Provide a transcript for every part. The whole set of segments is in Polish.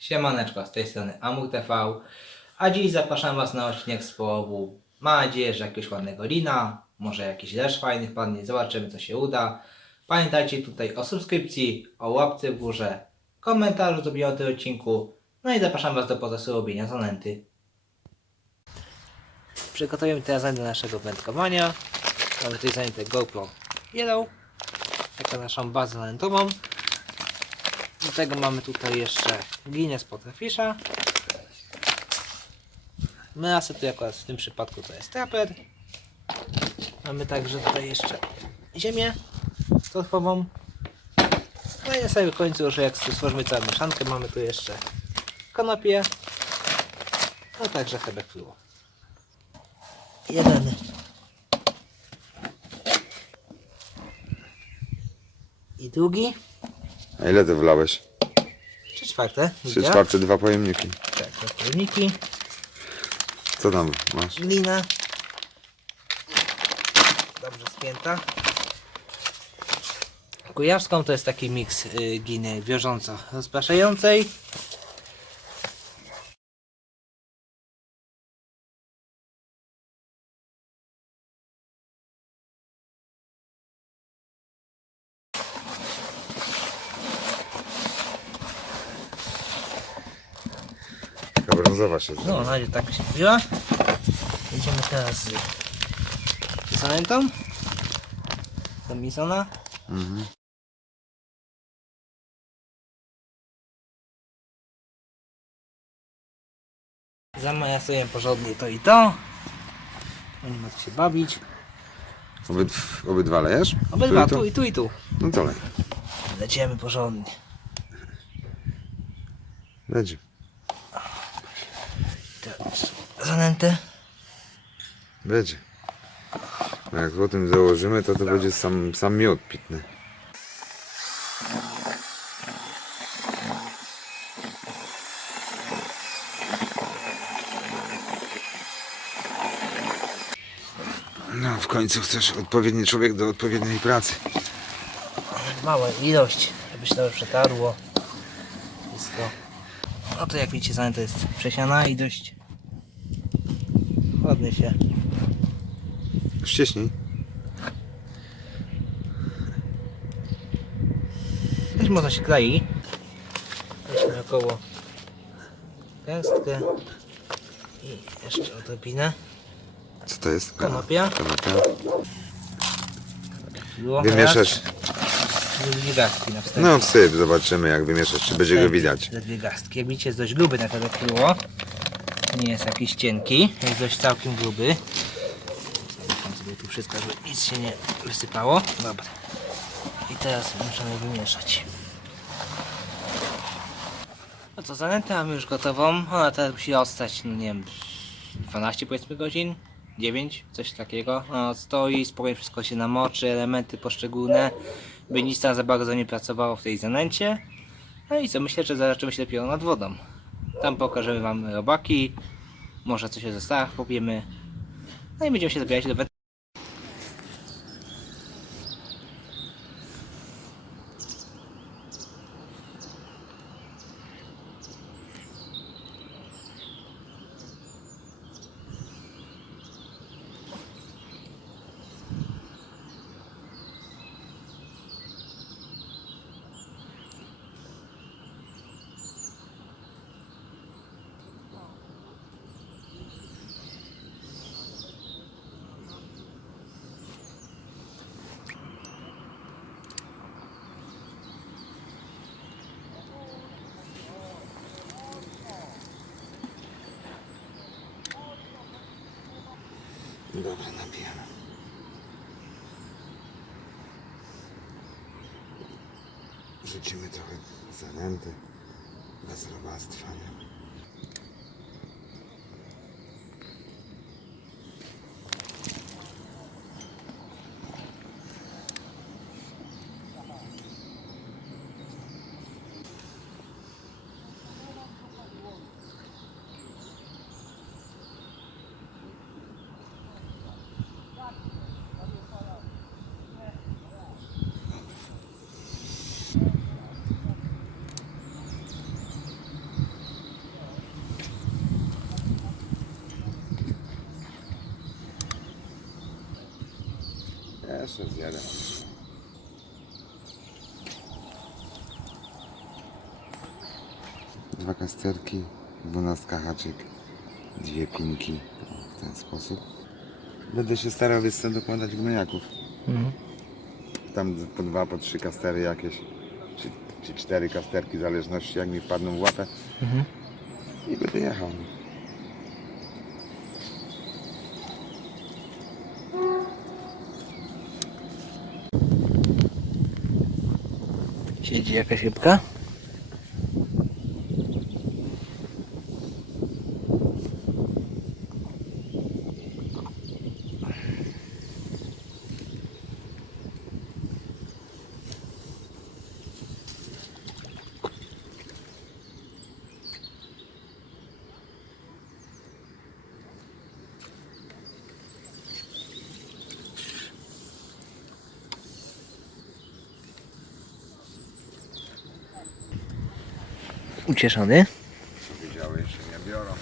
Siemaneczko, z tej strony Amur TV, a dziś zapraszam Was na odcinek z połowu. Mam nadzieję, że jakiegoś ładnego lina, może jakiś deszcz fajny wpadnie, zobaczymy co się uda. Pamiętajcie tutaj o subskrypcji, o łapce w górze, komentarzu zrobienia o tym odcinku, no i zapraszam Was do procesu robienia zanęty. Przygotujemy teraz do naszego wędkowania. Mamy tutaj zanętę GoPro Yellow, taką naszą bazę zanętową. Do tego mamy tutaj jeszcze glinę z Potrafisza. Melasy tu akurat w tym przypadku to jest traper. Mamy także tutaj jeszcze ziemię torfową. No i na samym końcu już jak stworzymy całą mieszankę mamy tu jeszcze konopie. No także chlebek fluo. Jeden. I drugi. A ile ty wlałeś? Trzy czwarte. Trzy czwarte, dwa pojemniki. Tak, dwa pojemniki. Co tam masz? glina dobrze spięta kujawską to jest taki miks y, gliny wiążąco brązowa się no zrobiła. na razie tak się zrobiła jedziemy teraz z zanętą do misona Mhm. zamajasuję porządnie to i to nie ma co się bawić Obydw, obydwa lejesz? obydwa Tu i tu i tu No to lej. Lecimy porządnie. Będzie. Zanętę. Będzie. A jak o tym założymy, to to będzie sam, sam miód pitny. No, w końcu chcesz odpowiedni człowiek do odpowiedniej pracy. Mała ilość, żeby się to przetarło. Wszystko. No to jak widzicie zanęta jest przesiana i dość ładnie się. Wcześniej. Też można się klei. Weźmy około gęstkę i jeszcze odrobinę. Co to jest? Konopia. Było Wymieszasz. Dwie gastki na wstępie. No wsyp, zobaczymy jak wymieszasz, czy będzie go widać. Dwie gastki. Jak widzicie jest dość gruby na tyle było. Nie jest jakiś cienki, jest dość całkiem gruby. Zamieszam sobie tu wszystko, żeby nic się nie wysypało. Dobra. I teraz możemy wymieszać. No to zanętę mamy już gotową. Ona teraz musi ostać, no nie wiem, 12 powiedzmy godzin. 9, coś takiego. No, stoi, spokojnie wszystko się namoczy, elementy poszczególne, by nic tam za bardzo nie pracowało w tej zanęcie. No i co, myślę, że zobaczymy się dopiero nad wodą. Tam pokażemy Wam robaki, może coś o zestawach powiemy. No i będziemy się zabierać do Dobra, nabijamy. Rzucimy trochę zanęty, bez robactwa, nie? Jeszcze z jeden. Dwa kasterki, dwunastka haczyk, dwie pinki. W ten sposób. Będę się starał co, dokładać gnojniaków. Mhm. Tam po dwa, po trzy kastery jakieś. Czy, czy cztery kasterki, w zależności jak mi wpadną w łapę. Mhm. I będę jechał. Siedzi jakaś rybka? Ucieszony? Powiedziałeś, że nie biorą.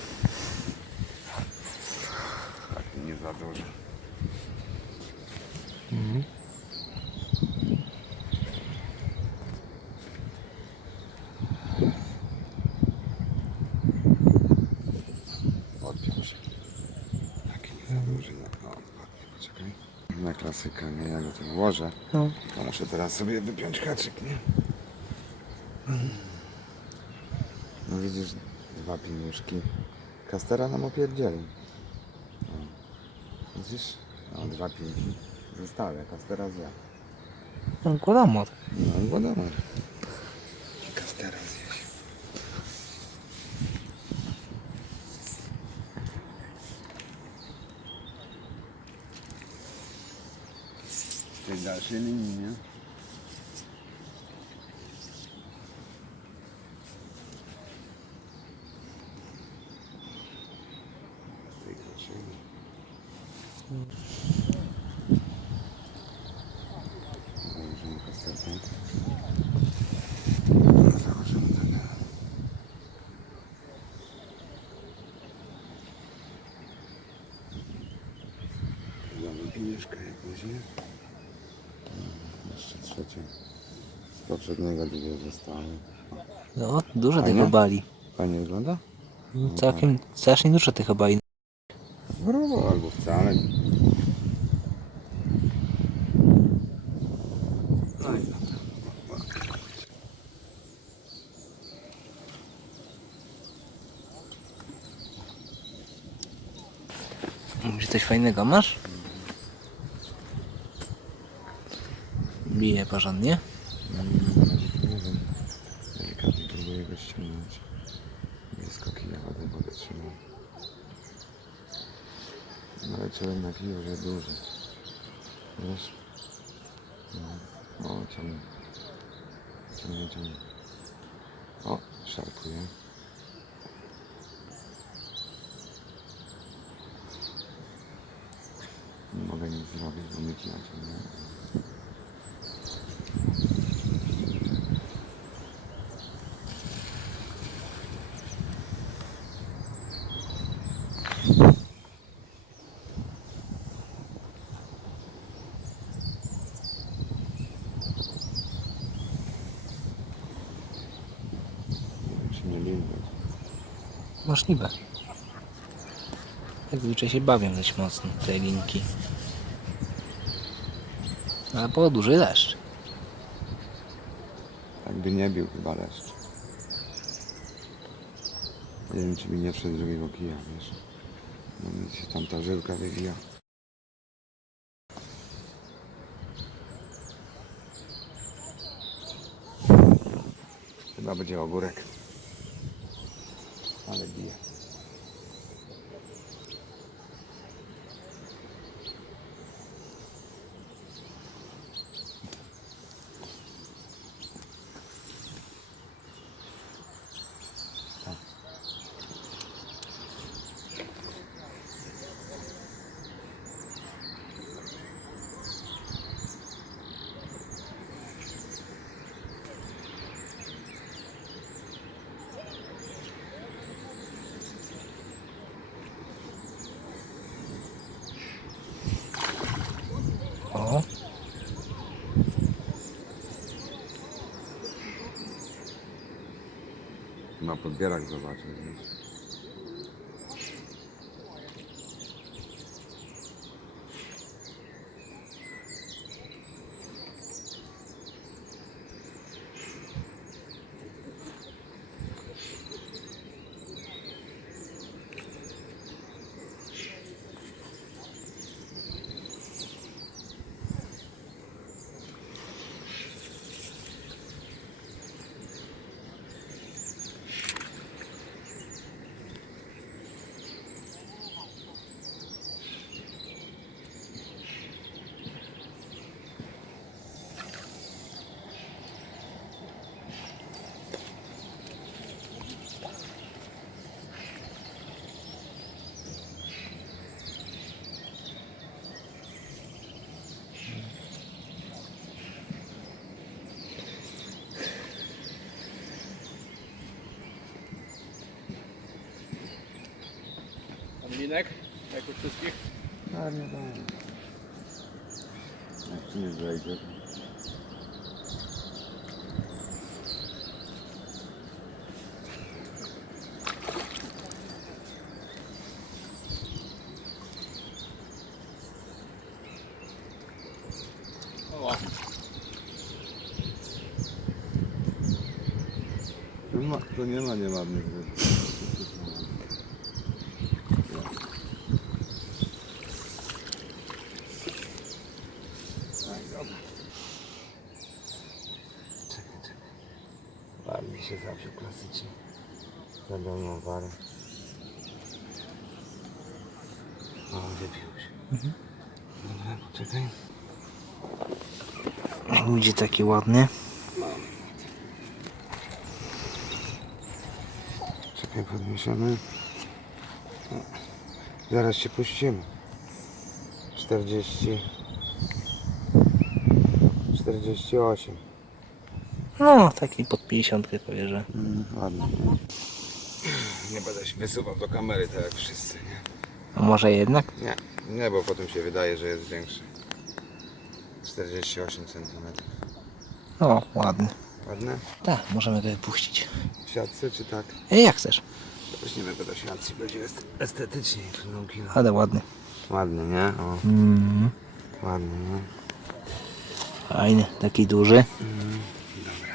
Tak nie za dużo. Odpiął się. Tak nie za duży. No, ładnie, poczekaj. Na klasykę, nie? Ja go tu włożę. No. To muszę teraz sobie wypiąć haczyk, nie? Widzisz, dwa pieniuszki. Kastera nam opierdzieli. No. Widzisz? No, dwa pinki. Zostawia, kastera zja. No, Głodomor. No wiadomo. Kastera zjeść. Z tej dalszej linii, nie? Z tej krótszej linii. Założymy kasterkę. Założymy tak. Damy pieniążkę jakąś, nie? Mm, Jeszcze trzecie. Z poprzedniego dwie zostały. No, dużo tych Fajnie? obali. Fajnie wygląda? No, Całkiem, strasznie dużo tych obali. Zdrowo albo wcale. No i dobra. Coś fajnego masz? Bije porządnie. Nie wiem. No ale na kiju, że duży. Wiesz? No. O, ciągnie. Ciągnie, ciągnie. O, szarpuje. Nie kija ciągnie. Czy nie? Możliwe. Jak zwyczaj się bawią dość mocno te linki. Ale było duży deszcz. Tak by nie bił chyba leszcz. Nie wiem, czy mi nie wszedł drugiego kija, wiesz. No mi się tam ta żyłka wywija. Chyba będzie ogórek. Ale bije. Na podbierak zobaczę. Minek, jak u wszystkich? A nie daj. Jak nie zejdzie. O, To, ma, to nie ma nieładnych rzeczy. Tak, dobra. Czekaj, czekaj. Ładnie się zawsze klasycznie. Za dolną warę. O, wypił się. Dobra, poczekaj. Będzie taki ładny. Czekaj, podniesiemy. Zaraz się puścimy. 40. 48. No, taki pod 50 powierzę. Mm, ładnie. Nie? nie będę się wysuwał do kamery tak jak wszyscy, nie? A może jednak? Nie, nie, bo potem się wydaje, że jest większy. 48 cm. O, ładny. Ładne? Tak, możemy go wypuścić. W siatce czy tak? E, jak chcesz. Weźmiemy go do siatki, będzie est- estetycznie. No, kilo. Ale ładny. Ładny, nie? O, Mm, ładny, nie? fajny, taki duży. Dobra.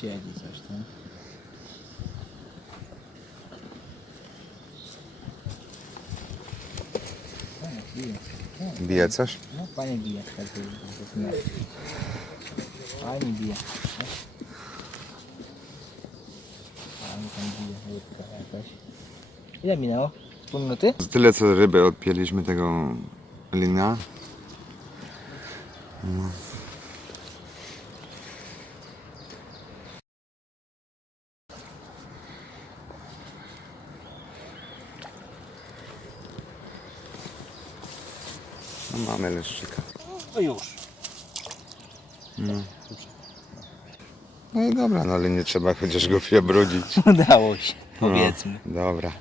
Siedzi coś tam. Bije coś? No, panie bije. Tak. Pani bije. no. Pani tam bije, rybka jakaś. Ile minęło? Pół minuty? Tyle co ryby odpięliśmy tego lina. No. Mamy leszczyka. No już. No i dobra, no ale nie trzeba chociaż go przebrudzić. Udało się, No, powiedzmy. dobra.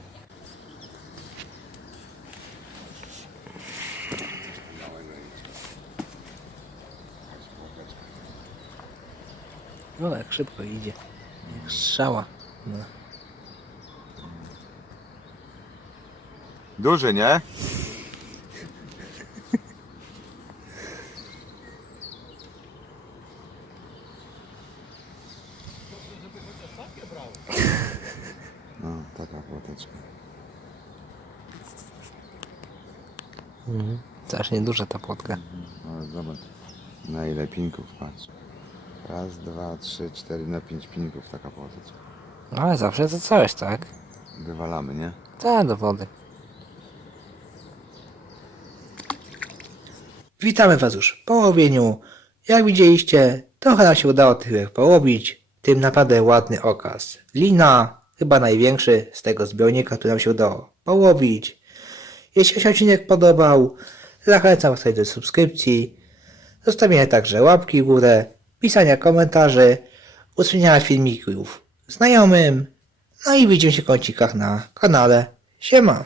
No jak szybko idzie. Jak strzała. No. Duży, nie? No, taka płoteczka. Mhm. Strasznie duża ta płotka. Ale zobacz, na ile pinków patrz. Raz, dwa, trzy, cztery, na pięć pinków taka płoteczka. No ale zawsze to coś, tak? Wywalamy, nie? Tak, do wody. Witamy Was już po łowieniu. Jak widzieliście, trochę nam się udało tych połowić. Tym naprawdę ładny okaz. Lina, chyba największy z tego zbiornika, który nam się udało połowić. Jeśli się odcinek podobał, zachęcam Was do subskrypcji, zostawienia także łapki w górę, pisania komentarzy udostępniania filmików znajomym, no i widzimy się w kącikach na kanale. Siema!